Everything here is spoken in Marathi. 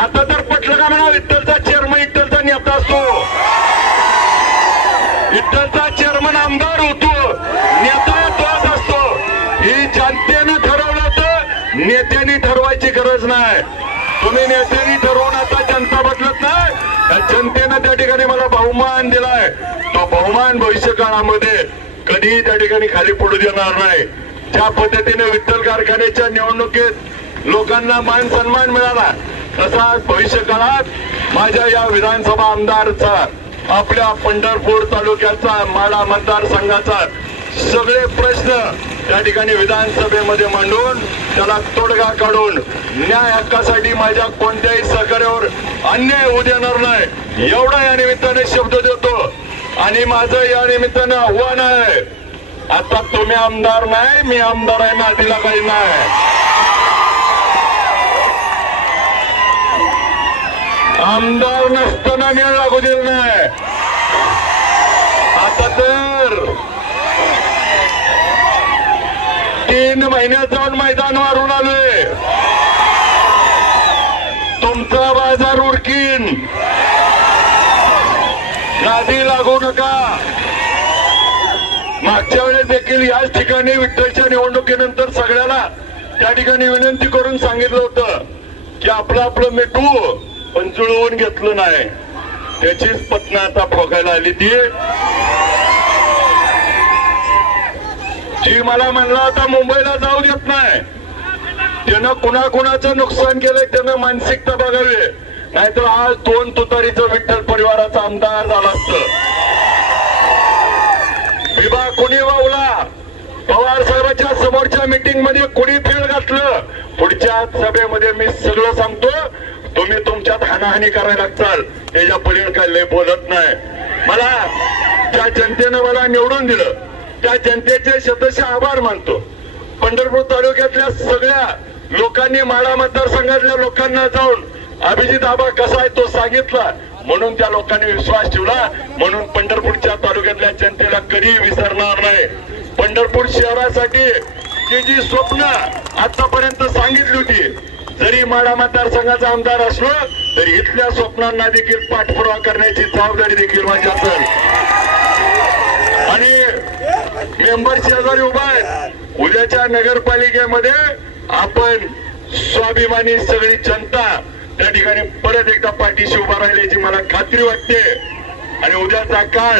आता तर पटलं का म्हणा विठ्ठलचा चेअरमन विठ्ठलचा नेता असतो. विठ्ठलचा चेअरमन आमदार होतो. नेता तोच असतो. ही जनतेनं ठरवलं तर नेत्यांनी ठरवायची गरज नाही. तुम्ही नेत्यांनी ठरवून आता जनता बदलत नाही. त्या जनतेनं त्या ठिकाणी मला बहुमान दिलाय. तो बहुमान भविष्य काळामध्ये कधीही त्या ठिकाणी खाली पडू देणार नाही. ज्या पद्धतीने विठ्ठल कारखान्याच्या निवडणुकीत लोकांना मान सन्मान मिळाला कसा भविष्य काळात माझ्या या विधानसभा आमदारचा आपल्या पंढरपूर तालुक्याचा माडा मतदारसंघाचा सगळे प्रश्न त्या ठिकाणी विधानसभेमध्ये मांडून त्याला तोडगा काढून न्याय हक्कासाठी माझ्या कोणत्याही सहकार्यावर अन्याय होऊ देणार नाही. एवढा या निमित्ताने शब्द देतो. आणि माझं या निमित्ताने आव्हान आहे. आता तुम्ही आमदार नाही मी आमदार आहे ना तिला काही नाही. आमदार नसताना निळ लागू दिलं नाही. आता तर तीन महिन्यात जाऊन मैदान मारून आलोय. तुमचा बाजार उडकीन. नादी लागू नका. मागच्या वेळेस देखील याच ठिकाणी विठ्ठलच्या निवडणुकीनंतर सगळ्याला त्या ठिकाणी विनंती करून सांगितलं होतं की आपलं आपलं मिटू पण जुळवून घेतलं नाही. त्याचीच पत्न आता भोगायला आली ती. जी मला म्हणला होता मुंबईला जाऊ देत नाही. त्यानं कुणाकुणाचं नुकसान केलंय त्यानं मानसिकता बघावी. नाहीतर आज दोन तुतारीचं विठ्ठल परिवाराचा आमदार झाला असतं. विभा कुणी वावला? पवार साहेबांच्या समोरच्या मीटिंगमध्ये कुणी फिळ घातलं? पुढच्या सभेमध्ये मी सगळं सांगतो. तुम्ही तुमच्यात हानाहानी करायला लागताल. त्याच्या पलीकडे काय लय बोलत नाही. मला त्या जनतेनं मला निवडून दिलं. त्या जनतेचे शतशः आभार मानतो. पंढरपूर तालुक्यातल्या सगळ्या लोकांनी माळा मतदारसंघातल्या लोकांना जाऊन अभिजित आबा कसा आहे तो सांगितला. म्हणून त्या लोकांनी विश्वास ठेवला. म्हणून पंढरपूरच्या तालुक्यातल्या जनतेला कधी विसरणार नाही. पंढरपूर शहरासाठी ही जी स्वप्न आतापर्यंत सांगितली होती जरी माडा मतदारसंघाचा आमदार असलो तरी इथल्या स्वप्नांना देखील पाठपुरावा करण्याची जबाबदारी देखील माझी असेल आणि मेंबर शेजारी उभा आहे उद्याच्या नगरपालिकेमध्ये आपण स्वाभिमानी सगळी जनता त्या ठिकाणी परत एकदा पाठीशी उभा राहिल्याची मला खात्री वाटते. आणि उद्याचा काळ